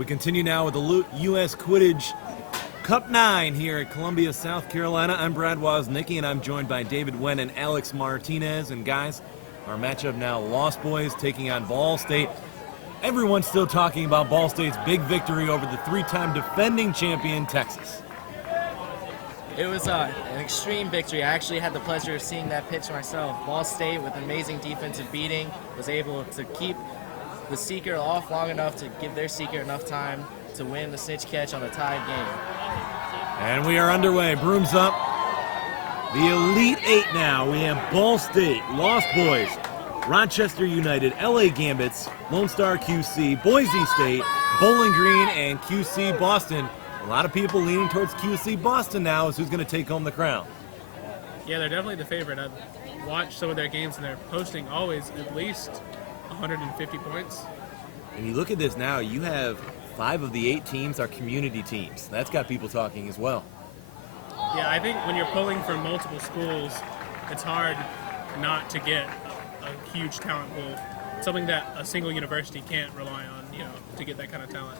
We continue now with the U.S. Quidditch Cup 9 here at Columbia, South Carolina. I'm Brad Woznicki, and I'm joined by David Nguyen and Alex Martinez. And guys, our matchup now, Lost Boys taking on Ball State. Everyone's still talking about Ball State's big victory over the three-time defending champion, Texas. It was an extreme victory. I actually had the pleasure of seeing that pitch myself. Ball State, with amazing defensive beating, was able to keep the seeker off long enough to give their seeker enough time to win the snitch catch on a tied game. And we are underway. Brooms up. The Elite Eight now. We have Ball State, Lost Boys, Rochester United, LA Gambits, Lone Star QC, Boise State, Bowling Green, and QC Boston. A lot of people leaning towards QC Boston now as who's going to take home the crown. Yeah, they're definitely the favorite. I've watched some of their games, and they're posting always at least 150 points. And you look at this now, you have 5 of the 8 teams are community teams. That's got people talking as well. Yeah, I think when you're pulling from multiple schools, it's hard not to get a huge talent pool. Something that a single university can't rely on, to get that kind of talent.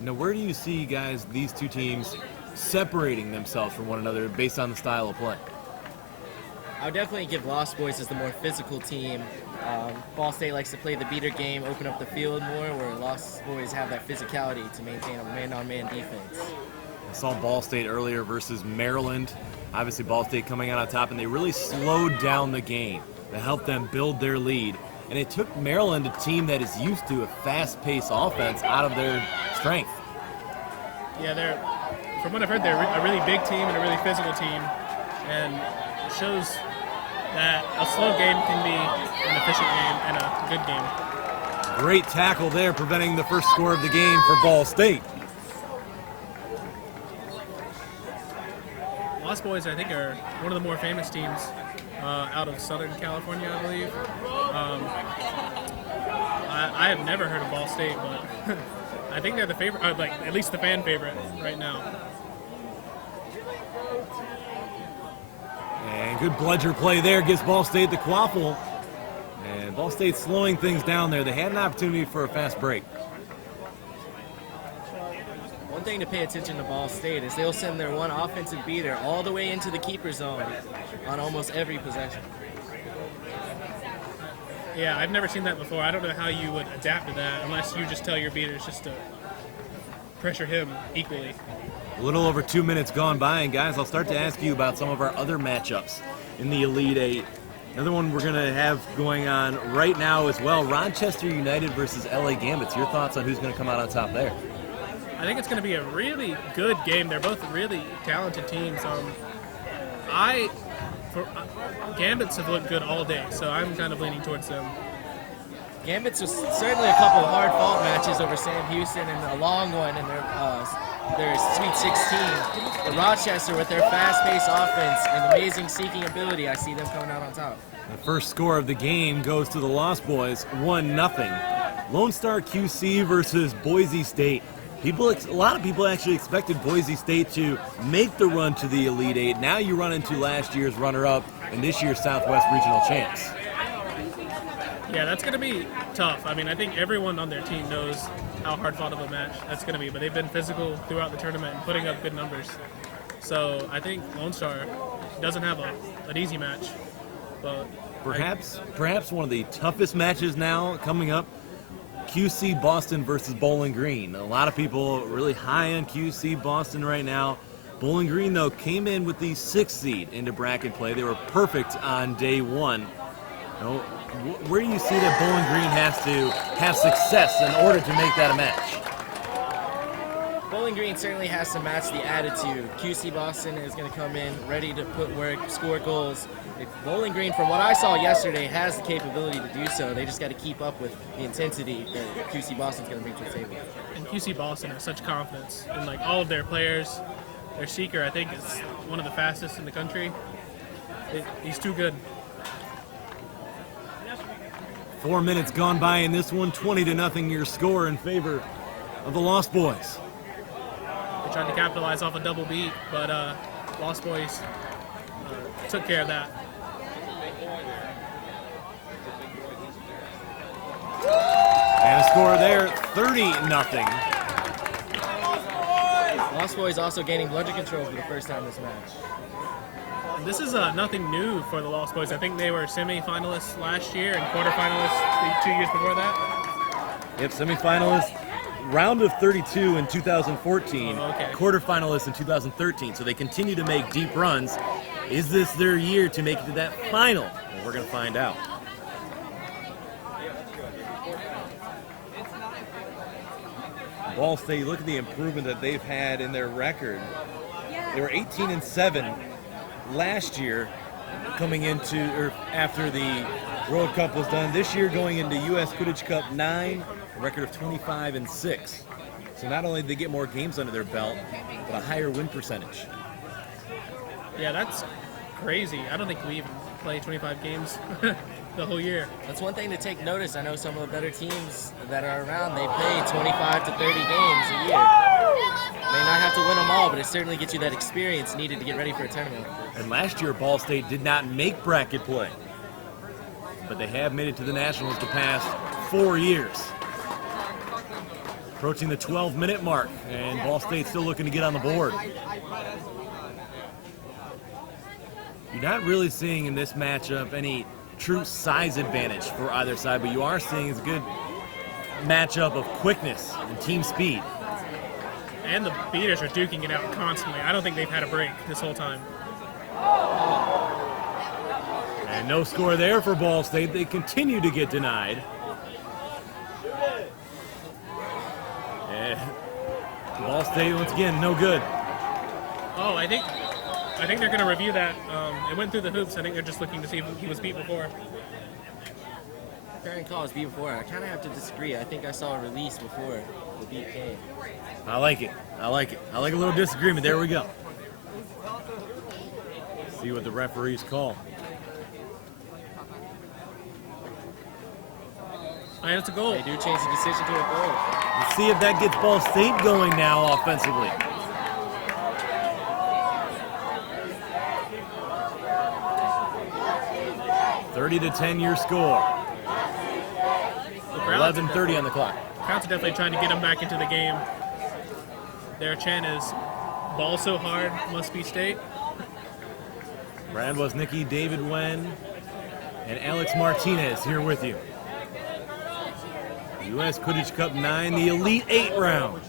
Now, where do you see, guys, these two teams separating themselves from one another based on the style of play? I would definitely give Lost Boys as the more physical team. Ball State likes to play the beater game, open up the field more, where Lost Boys have that physicality to maintain a man-on-man defense. I saw Ball State earlier versus Maryland. Obviously, Ball State coming out on top, and they really slowed down the game to help them build their lead. And it took Maryland, a team that is used to a fast-paced offense, out of their strength. Yeah, from what I've heard, they're a really big team and a really physical team, and it shows that a slow game can be an efficient game and a good game. Great tackle there, preventing the first score of the game for Ball State. Lost Boys, I think, are one of the more famous teams out of Southern California, I believe. I have never heard of Ball State, but I think they're the favorite, at least the fan favorite right now. And good bludger play there gives Ball State the quaffle. And Ball State slowing things down there. They had an opportunity for a fast break. One thing to pay attention to Ball State is they'll send their one offensive beater all the way into the keeper zone on almost every possession. Yeah, I've never seen that before. I don't know how you would adapt to that unless you just tell your beaters just to pressure him equally. A little over 2 minutes gone by, and guys, I'll start to ask you about some of our other matchups in the Elite Eight. Another one we're going to have going on right now as well, Rochester United versus LA Gambits. Your thoughts on who's going to come out on top there? I think it's going to be a really good game. They're both really talented teams. Gambits have looked good all day, so I'm kind of leaning towards them. Gambits was certainly a couple of hard-fought matches over Sam Houston and a long one in their Sweet 16. But Rochester, with their fast-paced offense and amazing seeking ability, I see them coming out on top. The first score of the game goes to the Lost Boys, 1-0. Lone Star QC versus Boise State. A lot of people actually expected Boise State to make the run to the Elite Eight. Now you run into last year's runner-up and this year's Southwest Regional champs. Yeah, that's going to be tough. I mean, I think everyone on their team knows how hard-fought of a match that's going to be, but they've been physical throughout the tournament and putting up good numbers. So I think Lone Star doesn't have an easy match. But Perhaps one of the toughest matches now coming up, QC Boston versus Bowling Green. A lot of people really high on QC Boston right now. Bowling Green, though, came in with the 6th seed into bracket play. They were perfect on day one. Where do you see that Bowling Green has to have success in order to make that a match? Bowling Green certainly has to match the attitude. QC Boston is going to come in ready to put work, score goals. If Bowling Green, from what I saw yesterday, has the capability to do so, they just got to keep up with the intensity that QC Boston's going to bring to the table. And QC Boston has such confidence in all of their players. Their seeker, I think, is one of the fastest in the country. He's too good. 4 minutes gone by in this one, 20-0 your score in favor of the Lost Boys. They tried to capitalize off a double beat, but Lost Boys took care of that. And a score there, 30-0. Lost Boys also gaining bludgeon control for the first time this match. This is nothing new for the Lost Boys. I think they were semi-finalists last year and quarterfinalists the 2 years before that. Yep, semifinalists, round of 32 in 2014, Oh, okay. quarterfinalists in 2013. So they continue to make deep runs. Is this their year to make it to that final? Well, we're going to find out. Ball State, look at the improvement that they've had in their record. They were 18-7 last year, coming into or after the World Cup was done. This year, going into U.S. Quidditch Cup 9, a record of 25-6. So not only did they get more games under their belt, but a higher win percentage. Yeah, that's crazy. I don't think we even play 25 games the whole year. That's one thing to take notice. I know some of the better teams that are around, they play 25 to 30 games a year. May not have to win them all, but it certainly gets you that experience needed to get ready for a tournament. And last year, Ball State did not make bracket play, but they have made it to the Nationals the past 4 years. Approaching the 12-minute mark, and Ball State still looking to get on the board. You're not really seeing in this matchup any true size advantage for either side, but you are seeing is a good matchup of quickness and team speed. And the beaters are duking it out constantly. I don't think they've had a break this whole time. And no score there for Ball State. They continue to get denied. And Ball State, once again, no good. Oh, I think they're going to review that. It went through the hoops. I think they're just looking to see if he was beat before. Parent call was beat before. I kind of have to disagree. I think I saw a release before the beat came. I like it. I like it. I like a little disagreement. There we go. See what the referees call. And it's a goal. They do change the decision to a goal. Let's see if that gets Ball State going now offensively. (30-10) your score. 11:30 on the clock. Crowd's definitely trying to get them back into the game. Their chant is, "Ball so hard, must be state." Brad Woznicki, David Nguyen, and Alex Martinez here with you. U.S. Quidditch Cup 9, the Elite 8 round.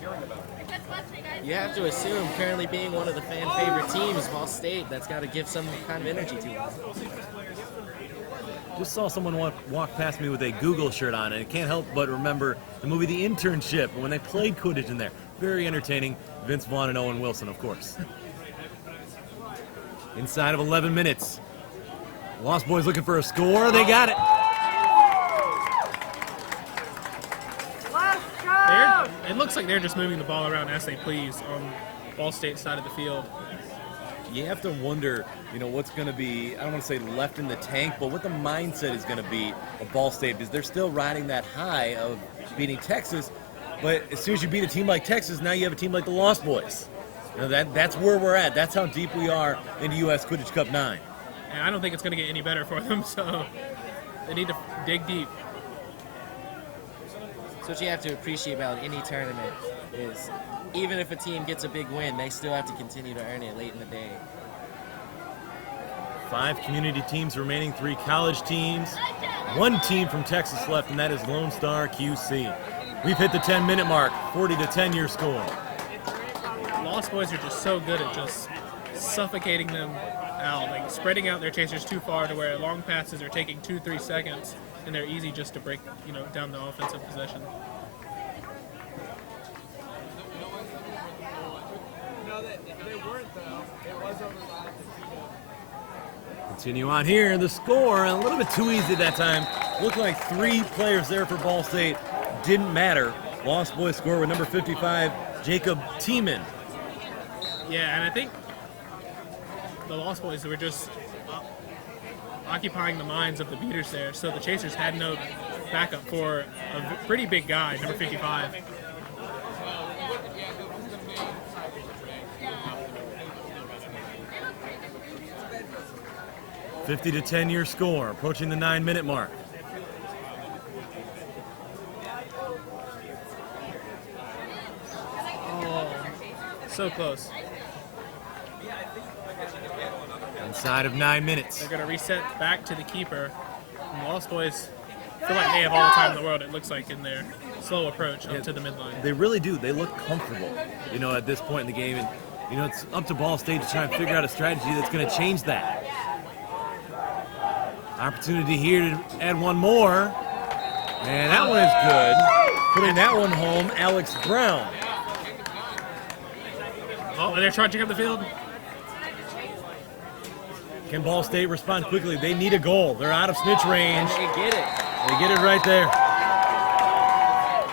You have to assume, currently being one of the fan favorite teams, Ball State, that's got to give some kind of energy to them. Just saw someone walk past me with a Google shirt on, and I can't help but remember the movie The Internship when they played Quidditch in there. Very entertaining. Vince Vaughn and Owen Wilson, of course. Inside of 11 minutes. Lost Boys looking for a score. They got it. It looks like they're just moving the ball around as they please on Ball State's side of the field. You have to wonder, what's going to be, I don't want to say left in the tank, but what the mindset is going to be of Ball State, because they're still riding that high of beating Texas. But as soon as you beat a team like Texas, now you have a team like the Lost Boys. That's where we're at. That's how deep we are in the U.S. Quidditch Cup 9. And I don't think it's going to get any better for them, so they need to dig deep. So what you have to appreciate about any tournament is even if a team gets a big win, they still have to continue to earn it late in the day. 5 community teams remaining, 3 college teams. 1 team from Texas left, and that is Lone Star QC. We've hit the 10-minute mark, 40-10 your score. Lost Boys are just so good at just suffocating them out, like spreading out their chasers too far to where long passes are taking 2-3 seconds, and they're easy just to break, down the offensive possession. Continue on here. The score, a little bit too easy that time. Looked like 3 players there for Ball State. Didn't matter. Lost Boys score with number 55, Jacob Tiemann. Yeah, and I think the Lost Boys were just occupying the minds of the beaters there, so the chasers had no backup for a pretty big guy, number 55. 50-10 your score, approaching the 9-minute mark. so close. Inside of 9 minutes. They're going to reset back to the keeper. And Lost Boys feel like they have all the time in the world, it looks like, in their slow approach up to the midline. They really do. They look comfortable, at this point in the game. And, it's up to Ball State to try and figure out a strategy that's going to change that. Opportunity here to add one more. And that one is good. Putting that one home, Alex Brown. Oh, and they're charging up the field. Can Ball State respond quickly? They need a goal. They're out of snitch range. They get it. They get it right there.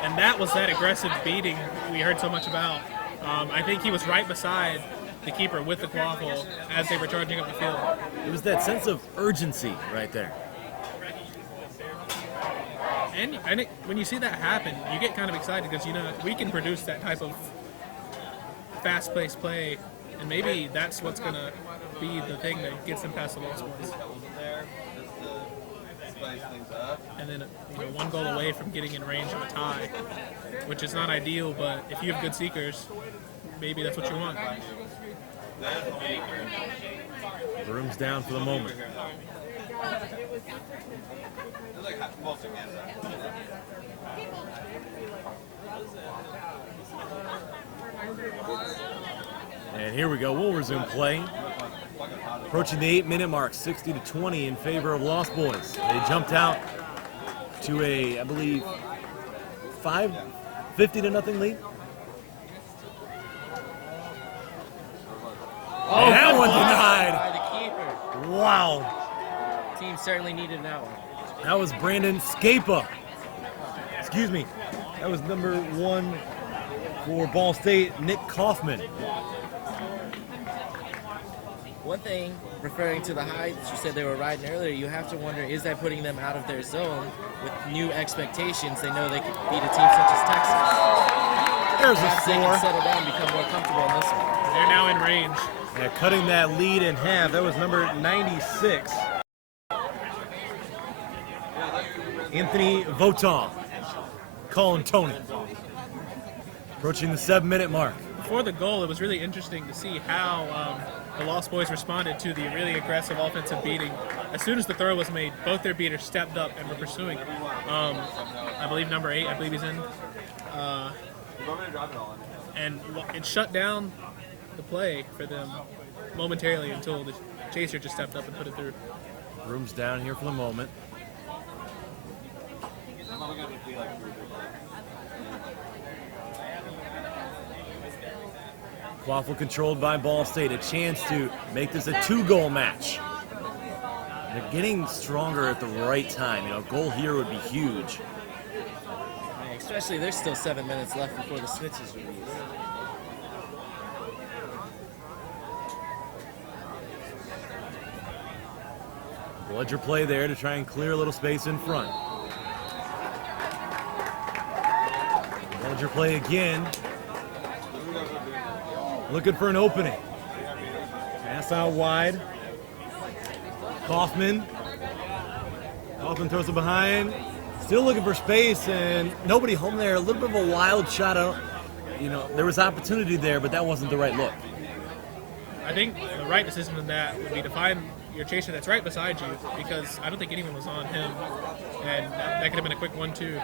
And that was that aggressive beating we heard so much about. I think he was right beside the keeper with the quaffle as they were charging up the field. It was that sense of urgency right there. And when you see that happen, you get kind of excited because, we can produce that type of fast-paced play, and maybe that's what's going to be the thing that gets them past the Lost Boys. And then, one goal away from getting in range of a tie, which is not ideal, but if you have good seekers, maybe that's what you want. Broom's down for the moment. And here we go. We'll resume play. Approaching the 8-minute mark, 60-20 in favor of Lost Boys. They jumped out to a, I believe, 50-0 lead. Oh, that one denied. By the keeper. Wow. Team certainly needed that one. That was Brandon Scapa. Excuse me. That was number 1 for Ball State, Nick Kaufman. One thing, referring to the heights you said they were riding earlier, you have to wonder, is that putting them out of their zone with new expectations? They know they could beat a team such as Texas. There's a Perhaps they can score. settle down and become more comfortable in this one. They're now in range. Yeah, cutting that lead in half. That was number 96. Anthony Voton. Calling Tony. Approaching the 7-minute mark. Before the goal, it was really interesting to see how the Lost Boys responded to the really aggressive offensive beating. As soon as the throw was made, both their beaters stepped up and were pursuing. I believe number 8, I believe he's in. And it shut down the play for them momentarily until the chaser just stepped up and put it through. Room's down here for the moment. Quaffle controlled by Ball State. A chance to make this a 2-goal match. They're getting stronger at the right time. A goal here would be huge. Especially there's still 7 minutes left before the snitches release. Bludger play there to try and clear a little space in front. Bludger play again. Looking for an opening. Pass out wide. Kaufman. Kaufman throws it behind. Still looking for space and nobody home there. A little bit of a wild shot out. There was opportunity there, but that wasn't the right look. I think the right decision in that would be to find your chaser that's right beside you, because I don't think anyone was on him, and that could have been a quick 1-2.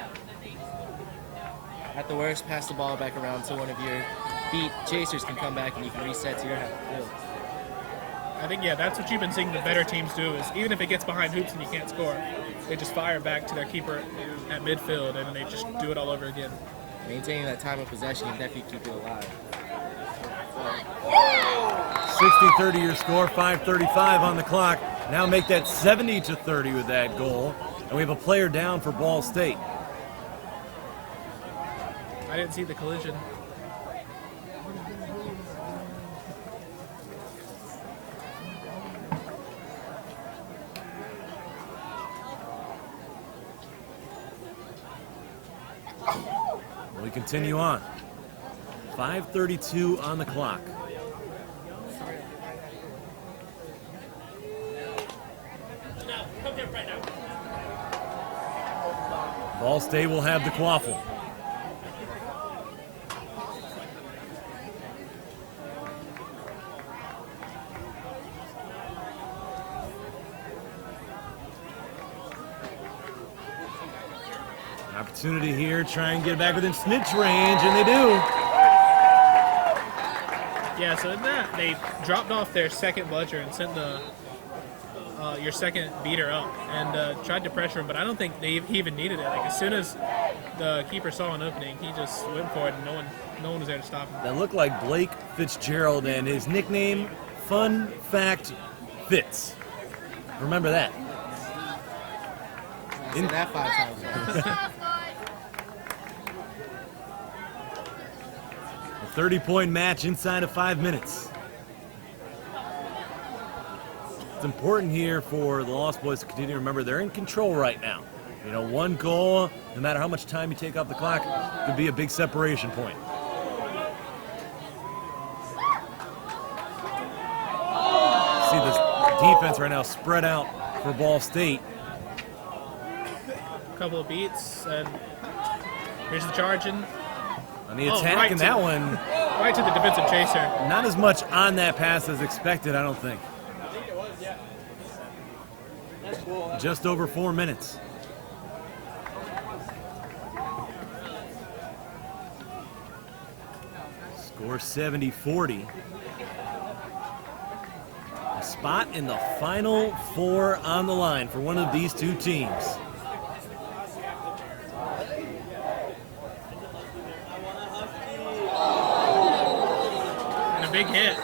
At the worst, pass the ball back around so one of your beat chasers can come back and you can reset to your half the field. I think, that's what you've been seeing the better teams do, is even if it gets behind hoops and you can't score, they just fire back to their keeper at midfield and they just do it all over again. Maintaining that time of possession can definitely keep you alive. 60-30 your score, 5:35 on the clock. Now make that 70-30 with that goal. And we have a player down for Ball State. I didn't see the collision. We continue on. 5:32 on the clock. Ball State will have the quaffle. Opportunity here, try and get back within snitch range, and they do. Yeah, so in that, they dropped off their second bludger and sent your second beater up and tried to pressure him, but I don't think he even needed it. Like, as soon as the keeper saw an opening, he just went for it, and no one was there to stop him. That looked like Blake Fitzgerald, and his nickname, Fun Fact Fitz. Remember that. I said that 5 times. A 30-point match inside of 5 minutes. It's important here for the Lost Boys to continue to remember they're in control right now. You know, one goal, no matter how much time you take off the clock, could be a big separation point. See this defense right now spread out for Ball State. A couple of beats, and here's the charging. On the attack, and that one, right to the defensive chaser. not as much on that pass as expected, I don't think. Just over 4 minutes. Score 70-40. A spot in the final 4 on the line for one of these two teams. And a big hit.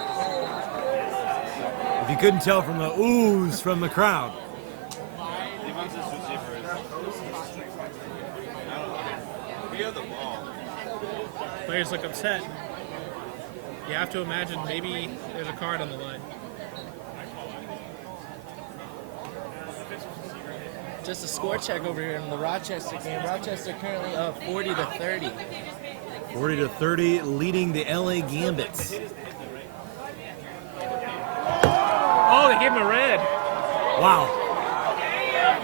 If you couldn't tell from the oohs from the crowd. Players look upset. You have to imagine maybe there's a card on the line. Just a score check over here in the Rochester game. Rochester currently up 40-30. 40-30, leading the LA Gambits. Oh, they gave him a red. Wow.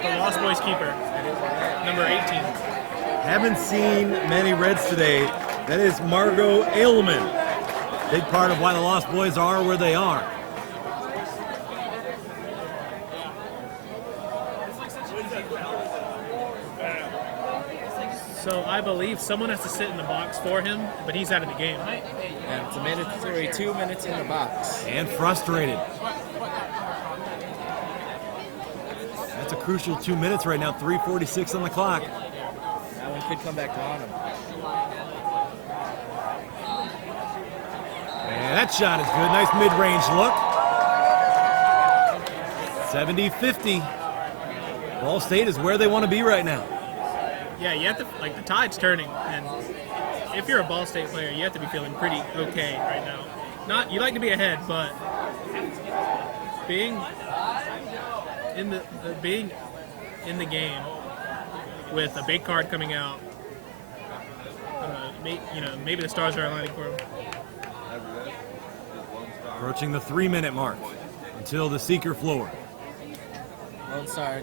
The Lost Boys keeper, number 18. Haven't seen many Reds today. That is Margot Ailman. Big part of why the Lost Boys are where they are. So I believe someone has to sit in the box for him, but he's out of the game. And it's a mandatory 2 minutes in the box. And frustrated. That's a crucial 2 minutes right now. 3:46 on the clock. That one could come back to haunt him. And that shot is good. Nice mid-range look. 70-50. Ball State is where they want to be right now. Yeah, you have to, like, the tide's turning, and if you're a Ball State player, you have to be feeling pretty okay right now. You like to be ahead, but being in the game with a big card coming out, maybe the stars are aligning for him. Approaching the 3-minute mark until the Seeker floor. Lone Star,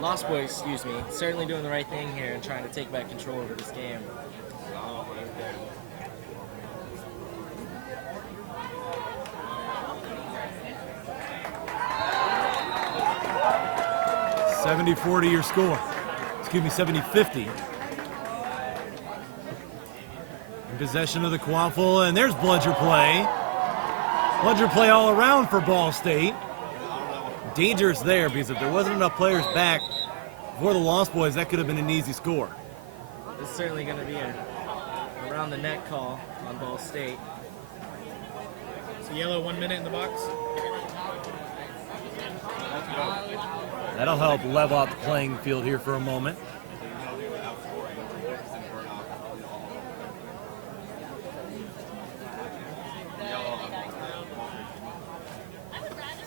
Lost Boys, excuse me, certainly doing the right thing here and trying to take back control over this game. $70-40 your score. Excuse me, 70-50. In possession of the quaffle, and there's bludger play. Bludger play all around for Ball State. Dangerous there, because if there wasn't enough players back for the Lost Boys, that could have been an easy score. It's certainly going to be a around the net call on Ball State. So yellow 1 minute in the box. That'll help level out the playing field here for a moment.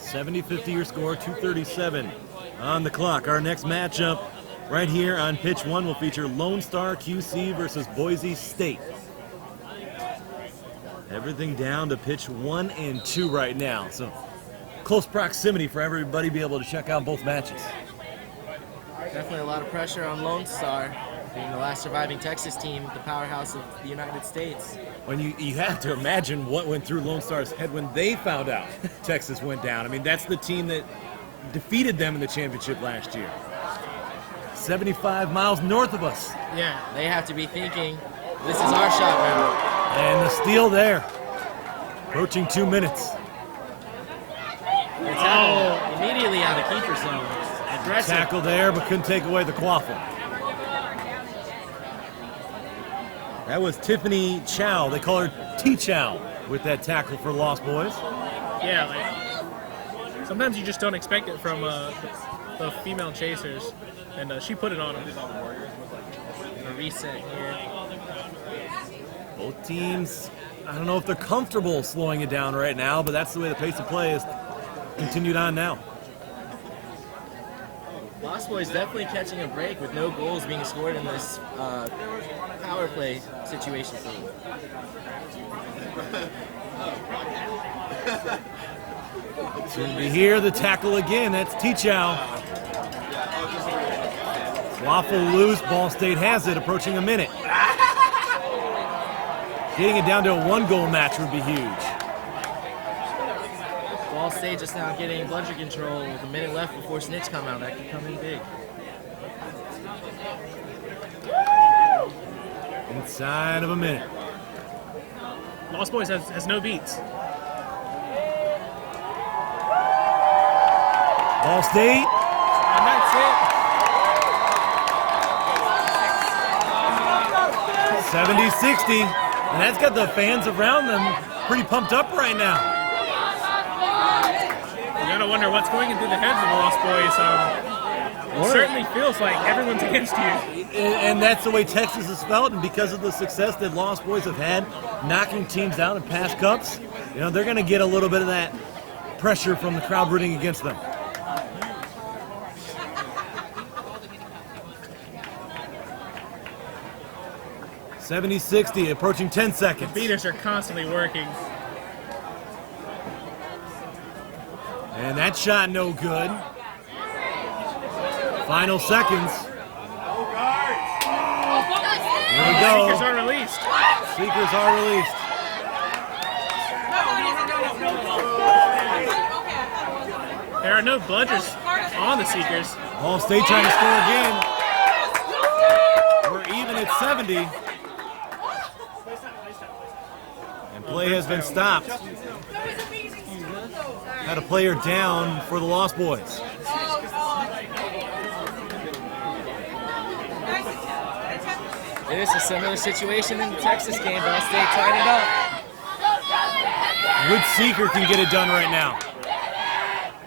$70-50 your score, 2:37 on the clock. Our next matchup right here on pitch 1 will feature Lone Star QC versus Boise State. Everything down to pitch 1 and 2 right now. So close proximity for everybody to be able to check out both matches. Definitely a lot of pressure on Lone Star, being the last surviving Texas team, the powerhouse of the United States. When you have to imagine what went through Lone Star's head when they found out Texas went down. I mean, that's the team that defeated them in the championship last year. 75 miles north of us. Yeah. They have to be thinking, this is our shot now. And the steal there. Approaching 2 minutes. It's happened immediately out of keeper zone. Aggressive. Tackle there, but couldn't take away the quaffle. That was Tiffany Chow. They call her T-Chow with that tackle for Lost Boys. Yeah, like sometimes you just don't expect it from the female chasers, and she put it on them. A reset here. Both teams, I don't know if they're comfortable slowing it down right now, but that's the way the pace of play is continued on now. Lost Boys definitely catching a break with no goals being scored in this power play situation for them. Soon to hear the tackle again. That's T-Chow. Waffle loose. Ball State has it, approaching a minute. Getting it down to a 1-goal match would be huge. Ball State just now getting bludger control with a minute left before Snitch come out. That could come in big. Inside of a minute. Lost Boys has no beats. Ball State. And that's it. 70-60. And that's got the fans around them pretty pumped up right now. You gotta wonder what's going through the heads of the Lost Boys. It certainly feels like everyone's against you. And that's the way Texas has felt, and because of the success that Lost Boys have had, knocking teams down in past cups, they're going to get a little bit of that pressure from the crowd rooting against them. (70-60), approaching 10 seconds. Beaters are constantly working. And that shot no good. Final seconds. Here we go. Seekers are released. Seekers are released. There are no bludgers on the Seekers. Ball State trying to score again. We're even at 70. And play has been stopped. Had a player down for the Lost Boys. It is a similar situation in the Texas game. Ball State tied it up. Which Seeker can get it done right now?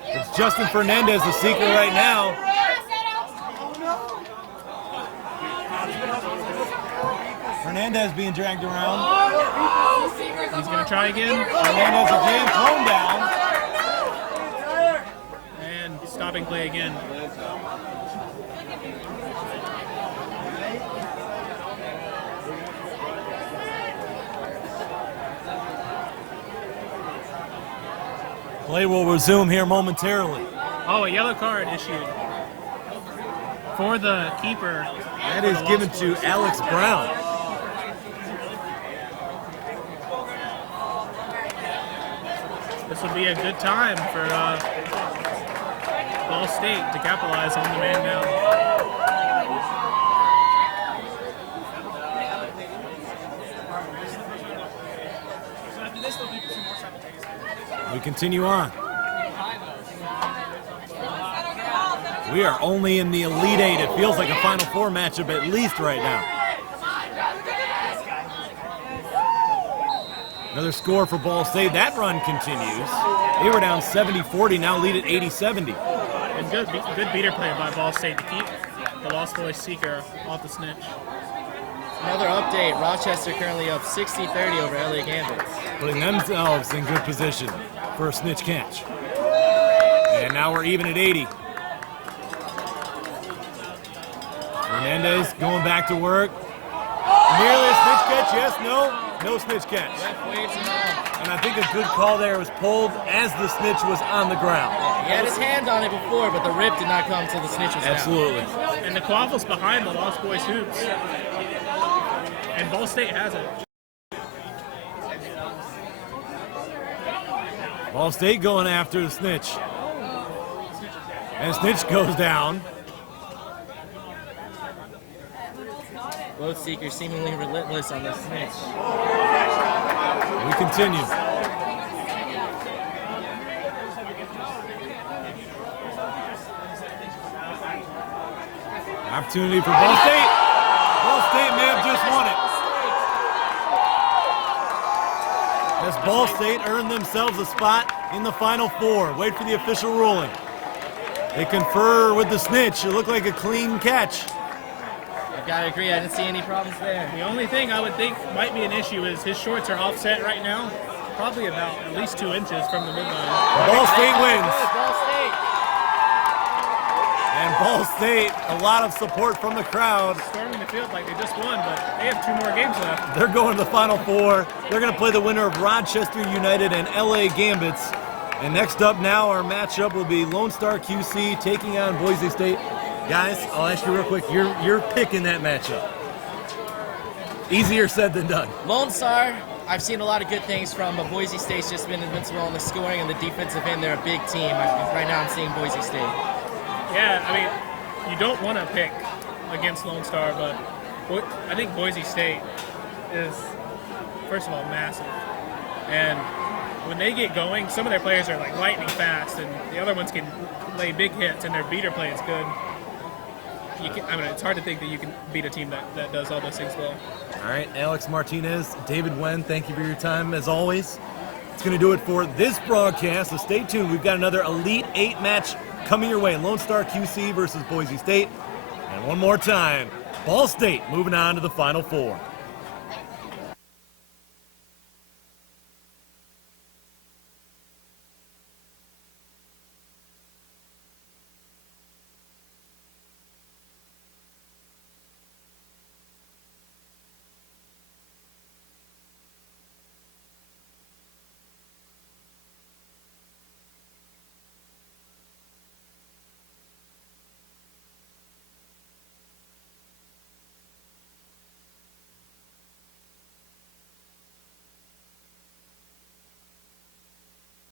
It's Justin Fernandez, the Seeker right now. Fernandez being dragged around. He's going to try again. Fernandez again, thrown down. And stopping play again. Play will resume here momentarily. Oh, a yellow card issued for the keeper. That is given to Alex Brown. This would be a good time for Ball State to capitalize on the man down. We continue on. We are only in the Elite Eight. It feels like a Final Four matchup at least right now. Another score for Ball State. That run continues. They were down 70-40, now lead at 80-70. And good beater play by Ball State to keep the Lost Boys Seeker off the snitch. Another update. Rochester currently up 60-30 over LA Gambits. Putting themselves in good position for a snitch catch. And now we're even at 80. Fernandez going back to work. Nearly a snitch catch, yes, no snitch catch. And I think a good call there was pulled as the snitch was on the ground. He had his hand on it before, but the rip did not come until the snitch was down. Absolutely. And the quaffle's behind the Lost Boys hoops. And Ball State has it. Ball State going after the snitch. And snitch goes down. Both seekers seemingly relentless on the snitch. We continue. Opportunity for Ball State. Ball State may have just won it. As Ball State earned themselves a spot in the Final Four. Wait for the official ruling. They confer with the snitch. It looked like a clean catch. I've got to agree, I didn't see any problems there. The only thing I would think might be an issue is his shorts are offset right now, probably about at least 2 inches from the midline. Ball State wins. Good, Ball State. And Ball State, a lot of support from the crowd. Storming the field like they just won, but they have 2 more games left. They're going to the Final Four. They're going to play the winner of Rochester United and LA Gambits. And next up now, our matchup will be Lone Star QC taking on Boise State. Guys, I'll ask you real quick, you're picking that matchup. Easier said than done. Lone Star, I've seen a lot of good things from, but Boise State's just been invincible on the scoring and the defensive end. They're a big team. Right now I'm seeing Boise State. Yeah, I mean, you don't want to pick against Lone Star, but I think Boise State is, first of all, massive. And when they get going, some of their players are like lightning fast, and the other ones can lay big hits, and their beater play is good. It's hard to think that you can beat a team that does all those things well. All right, Alex Martinez, David Nguyen, thank you for your time as always. It's going to do it for this broadcast, so stay tuned. We've got another Elite 8 match coming your way. Lone Star QC versus Boise State. And one more time, Ball State moving on to the Final Four.